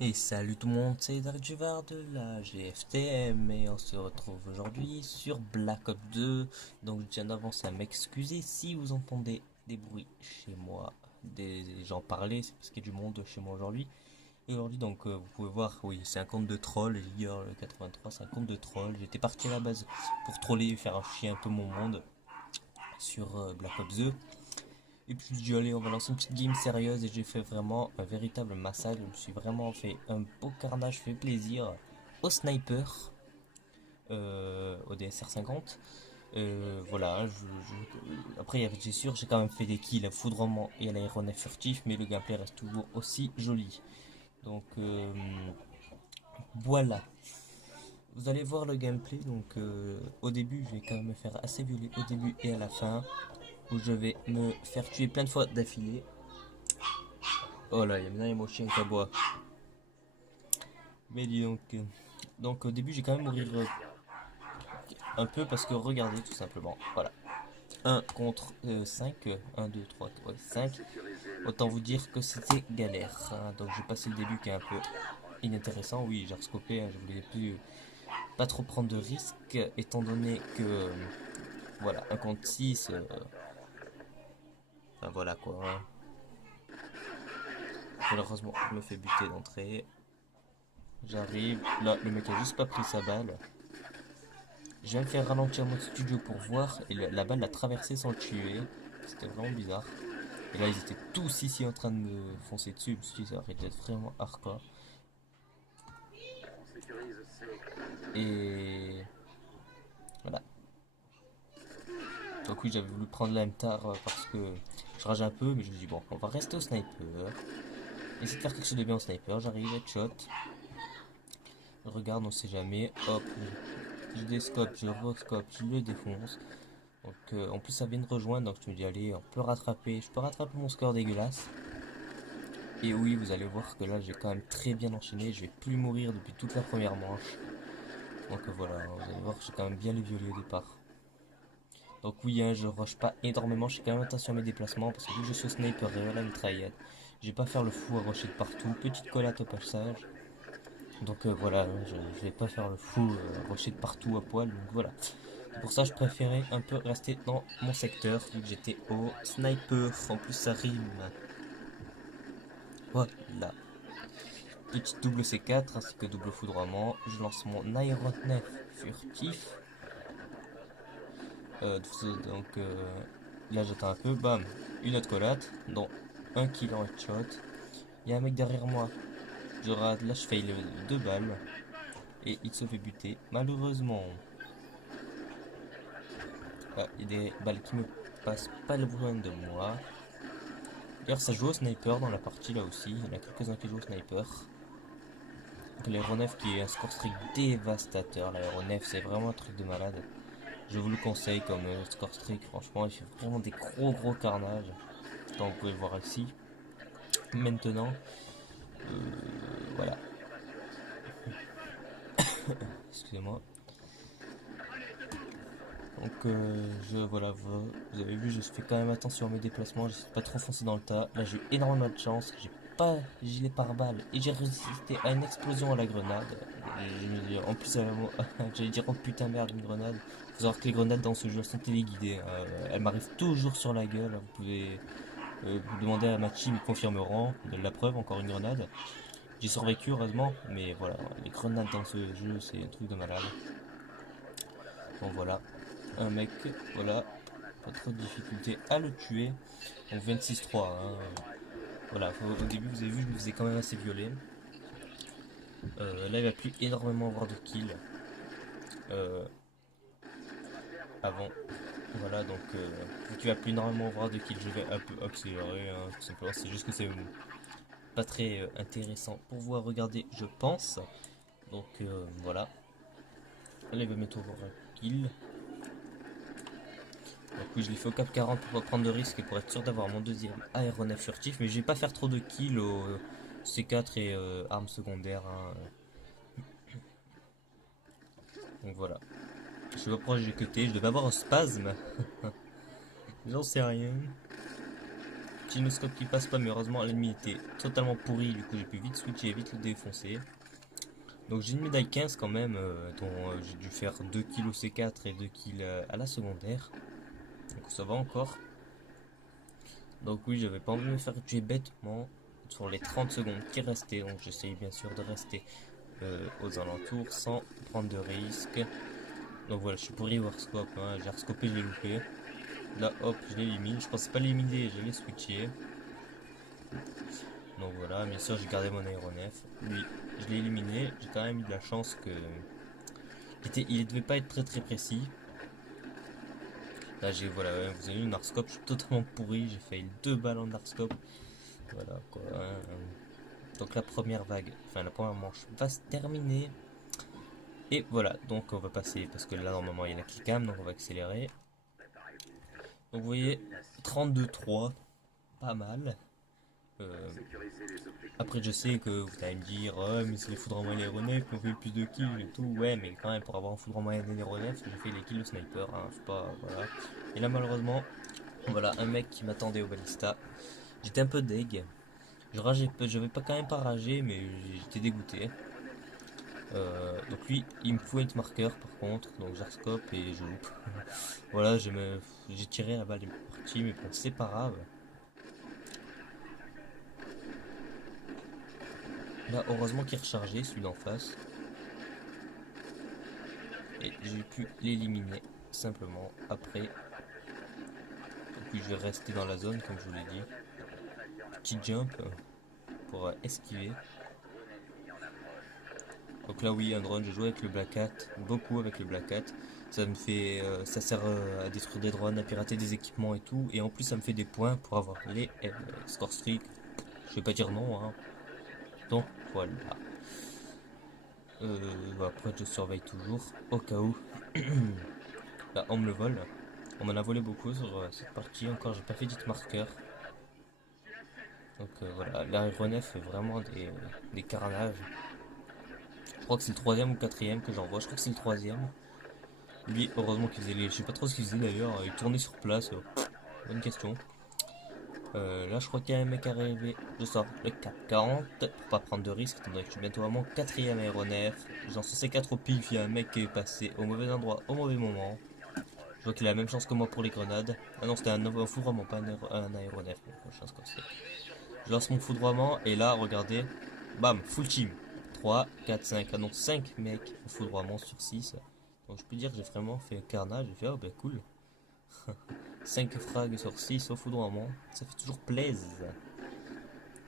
Et salut tout le monde, c'est Darjuvar de la GFTM et on se retrouve aujourd'hui sur Black Ops 2. Donc je tiens d'avance à m'excuser si vous entendez des bruits chez moi, des gens parler, c'est parce qu'il y a du monde chez moi aujourd'hui. Et aujourd'hui donc vous pouvez voir, oui c'est un compte de troll, Liger 83, c'est un compte de troll. J'étais parti à la base pour troller et faire chier un peu mon monde sur Black Ops 2. Et puis je dis allez on va lancer une petite game sérieuse et j'ai fait vraiment un véritable massacre. Je me suis vraiment fait un beau carnage, fait plaisir au sniper, au DSR 50. Voilà, après j'ai sûr j'ai quand même fait des kills à foudrement et à l'aéronef furtif, mais le gameplay reste toujours aussi joli. Donc voilà, vous allez voir le gameplay. Donc au début je vais quand même me faire assez violer au début et à la fin, où je vais me faire tuer plein de fois d'affilée. Oh là, il y a maintenant les mochins qui aboient. Mais dis donc, donc au début j'ai quand même mourir un peu parce que regardez tout simplement. Voilà. Un contre 5, 1, 2, 3, 5. Autant vous dire que c'était galère, hein. Donc j'ai passé le début qui est un peu inintéressant. Oui, j'ai rescopé, hein, je voulais plus pas trop prendre de risques étant donné que voilà, un contre 6. Enfin voilà quoi, hein. Malheureusement, je me fais buter d'entrée. J'arrive, là le mec a juste pas pris sa balle. Je viens de faire ralentir mon studio pour voir et la balle l'a traversé sans le tuer. C'était vraiment bizarre. Et là, ils étaient tous ici en train de me foncer dessus. Je me suis dit, ça aurait dû être vraiment hardcore. Et voilà. Donc, oui, j'avais voulu prendre la MTAR parce que je rage un peu, mais je me suis dit, bon, on va rester au sniper. Essayer de faire quelque chose de bien au sniper. J'arrive, headshot. Je regarde, on sait jamais. Hop, je déscope, je rescope, je le défonce. Donc, en plus, ça vient de rejoindre. Donc, je me dis, allez, on peut rattraper. Je peux rattraper mon score dégueulasse. Et oui, vous allez voir que là, j'ai quand même très bien enchaîné. Je vais plus mourir depuis toute la première manche. Donc voilà, vous allez voir que j'ai quand même bien les violés au départ. Donc oui, hein, je rush pas énormément. Je fais quand même attention à mes déplacements parce que vu que je suis au sniper et à la mitraillette, je vais pas faire le fou à rusher de partout. Petite collate au passage. Donc voilà, hein, je vais pas faire le fou à rusher de partout à poil. Donc voilà. C'est pour ça que je préférais un peu rester dans mon secteur vu que j'étais au sniper. En plus, ça rime. Voilà. Petit double C4 ainsi que double foudroiement. Je lance mon aéronef furtif. Là j'attends un peu, bam, une autre collate, dont un kill en headshot. Il y a un mec derrière moi, je rate, là je fail deux balles. Et il se fait buter, malheureusement. Ah, il y a des balles qui me passent pas loin de moi. D'ailleurs ça joue au sniper dans la partie là aussi, il y en a quelques-uns qui jouent au sniper. Donc l'aéronef qui est un score streak dévastateur, l'aéronef c'est vraiment un truc de malade. Je vous le conseille comme score streak, franchement il fait vraiment des gros carnages, comme vous pouvez le voir ici. Maintenant, voilà, excusez-moi. Donc voilà, vous avez vu, je fais quand même attention à mes déplacements, j'essaie de pas trop foncer dans le tas. Là j'ai eu énormément de chance, j'ai pas gilet pare-balles et j'ai résisté à une explosion à la grenade. En plus, j'allais dire oh putain merde, une grenade. Faut savoir que les grenades dans ce jeu sont téléguidées, hein. Elles m'arrivent toujours sur la gueule. Vous pouvez vous demander à ma team, ils confirmeront. De la preuve, encore une grenade. J'ai survécu heureusement, mais voilà, les grenades dans ce jeu c'est un truc de malade. Bon voilà, un mec, voilà, pas trop de difficulté à le tuer. Donc 26-3, hein. Voilà, au début vous avez vu, je me faisais quand même assez violer. Là il va plus énormément avoir de kills euh, avant. Voilà, donc vu qu'il va plus énormément avoir de kills, je vais un peu accélérer, hein, tout simplement. C'est juste que c'est pas très intéressant pour vous à regarder, je pense. Donc voilà. Là il va bientôt avoir un kill. Donc oui, je l'ai fait au cap 40 pour pas prendre de risques et pour être sûr d'avoir mon deuxième aéronef furtif. Mais je vais pas faire trop de kills au C4 et armes secondaires, hein. Donc voilà. Je sais pas pourquoi j'ai cuté, je devais avoir un spasme. J'en sais rien. petit no-scope qui passe pas, mais heureusement l'ennemi était totalement pourri, du coup j'ai pu vite switcher et vite le défoncer. Donc j'ai une médaille 15 quand même, dont j'ai dû faire 2 kills au C4 et 2 kills à la secondaire. Donc ça va encore. Donc oui, j'avais pas envie de me faire tuer bêtement sur les 30 secondes qui restaient, donc j'essayais bien sûr de rester aux alentours sans prendre de risques. Donc voilà, je suis pourri au Harscope, hein. J'ai Harscopé, je l'ai loupé. Là, hop, je l'élimine. Je pensais pas l'éliminer, je l'ai switché. Donc voilà, bien sûr, j'ai gardé mon aéronef. Lui, je l'ai éliminé. J'ai quand même eu de la chance que. Il devait pas être très très précis. Là, voilà, vous avez vu, une Harscope, je suis totalement pourri. J'ai fait 2 balles en Harscope. Voilà quoi, hein. Donc la première vague, enfin la première manche va se terminer. Et voilà, donc on va passer, parce que là normalement il y a la killcam, donc on va accélérer. Donc vous voyez, 32-3, pas mal. Euh, Après je sais que vous allez me dire, oh, mais c'est les foudres en moyenne aéronef, on fait plus de kills et tout. Ouais, mais quand même pour avoir un foudre en moyenne aéronef, j'ai fait les kills au sniper, hein, c'est pas, voilà. Et là malheureusement, voilà, un mec qui m'attendait au balista. J'étais un peu deg. Je vais pas quand même pas rager, mais j'étais dégoûté. Donc lui, il me faut un marqueur par contre, donc j'arscope et je loupe. Voilà, j'ai tiré la balle est partie, mais bon, c'est pas grave. Là, heureusement qu'il est rechargé, celui d'en face. Et j'ai pu l'éliminer simplement après. Et puis je vais rester dans la zone, comme je vous l'ai dit. Petit jump pour esquiver. Donc là oui, un drone, j'ai joué avec le Black Hat, beaucoup avec le Black Hat. Ça me fait, ça sert à détruire des drones, à pirater des équipements et tout. Et en plus ça me fait des points pour avoir les score streak. Je vais pas dire non, hein. Donc voilà. Après je surveille toujours au cas où. Là on me le vole. On m'en a volé beaucoup sur cette partie. Encore j'ai pas fait d'hit marqueur. Donc voilà, l'aéronef fait vraiment des carnages. Je crois que c'est le troisième ou quatrième que j'envoie. Je crois que c'est le troisième. Lui, heureusement qu'il faisait les. Je sais pas trop ce qu'il faisait d'ailleurs. Il tournait sur place. Bonne question. Là, je crois qu'il y a un mec arrivé. Je sors le cap 40 pour pas prendre de risque. Étant donné que je suis bientôt à mon quatrième aéronef. J'en suis C4 au pif. Il y a un mec qui est passé au mauvais endroit au mauvais moment. Je vois qu'il a la même chance que moi pour les grenades. Ah non, c'était un foudroiement, pas un aéronef. Chance comme ça. Je lance mon foudroiement et là, regardez. Bam, full team. 3, 4, 5. Ah non, 5 mecs au foudroiement sur 6. Donc je peux dire que j'ai vraiment fait un carnage. J'ai fait, oh bah cool. 5 frags sur 6 au foudroiement. Ça fait toujours plaisir.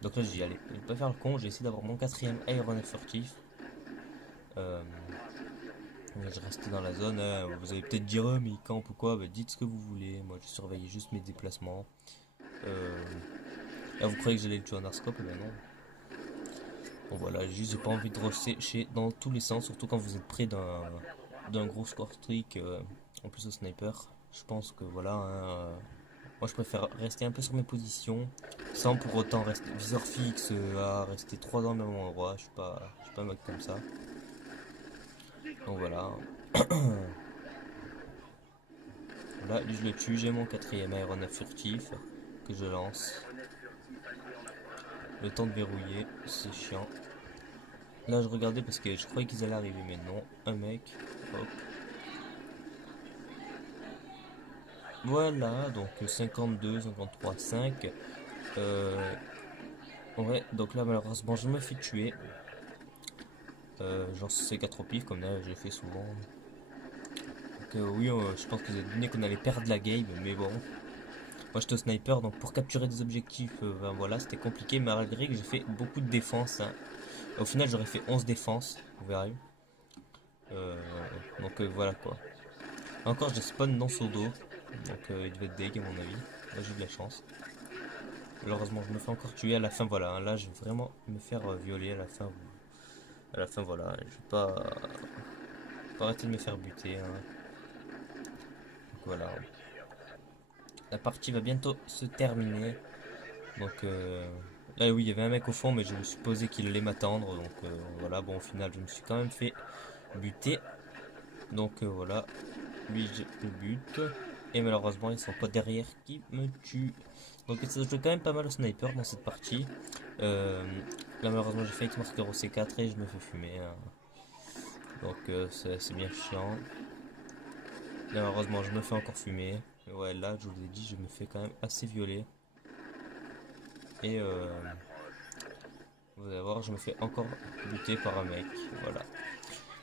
Donc là, je dis, allez, je vais pas faire le con. J'ai essayé d'avoir mon quatrième aéronef furtif. Je restais dans la zone. Hein. Vous allez peut-être dire, oh, mais il campe ou quoi. Bah, dites ce que vous voulez. Moi, je surveillais juste mes déplacements. Là, vous croyez que j'allais le tuer en arscope? Ben non. Bon, voilà, juste j'ai pas envie de rusher dans tous les sens. Surtout quand vous êtes près d'un gros score streak. En plus au sniper. Je pense que voilà. Hein, moi, je préfère rester un peu sur mes positions. Sans pour autant rester viseur fixe à rester 3 ans au même endroit. Je suis pas un mec comme ça. Donc voilà. Voilà, lui je le tue, j'ai mon quatrième aéronef furtif que je lance. Le temps de verrouiller, c'est chiant. Là je regardais parce que je croyais qu'ils allaient arriver, mais non. Un mec, hop. Voilà, donc 52, 53, 5. Ouais, donc là malheureusement je me fais tuer. J'en sais 4 au pif, comme là je l'ai fait souvent. Donc oui, je pense que vous avez deviné qu'on allait perdre la game, mais bon. Moi j'étais au sniper, donc pour capturer des objectifs, ben voilà, c'était compliqué, malgré que j'ai fait beaucoup de défense. Hein. Au final j'aurais fait 11 défenses, vous verrez. Donc voilà quoi. Encore j'ai spawn dans son dos, donc il devait être deg à mon avis. Là j'ai eu de la chance. Malheureusement je me fais encore tuer à la fin, voilà. Hein. Là je vais vraiment me faire violer à la fin. À la fin voilà, je vais pas arrêter de me faire buter. Hein. Donc voilà. La partie va bientôt se terminer. Donc là oui il y avait un mec au fond mais je me suis posé qu'il allait m'attendre. Donc voilà bon au final je me suis quand même fait buter. Donc voilà. Lui je le bute. Et malheureusement ils sont pas derrière qui me tue. Donc ça joue quand même pas mal au sniper dans cette partie. Là malheureusement j'ai failli marquer au C4 et je me fais fumer, hein. Donc c'est bien chiant. Là malheureusement je me fais encore fumer. Mais ouais là je vous ai dit je me fais quand même assez violer. Et vous allez voir je me fais encore buter par un mec. Voilà.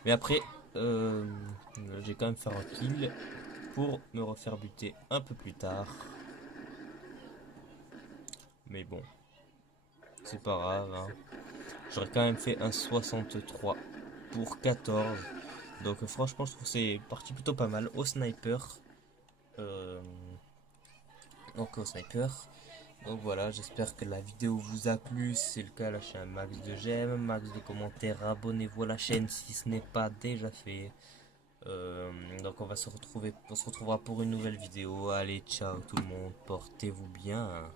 Mais après j'ai quand même fait un kill pour me refaire buter un peu plus tard. Mais bon, c'est pas grave, hein. J'aurais quand même fait un 63 pour 14. Donc franchement, je trouve que c'est parti plutôt pas mal au sniper. Euh, donc au sniper. Donc voilà, j'espère que la vidéo vous a plu. Si c'est le cas, lâchez un max de j'aime, max de commentaires, abonnez-vous à la chaîne si ce n'est pas déjà fait. Donc on se retrouvera pour une nouvelle vidéo. Allez, ciao tout le monde, portez-vous bien.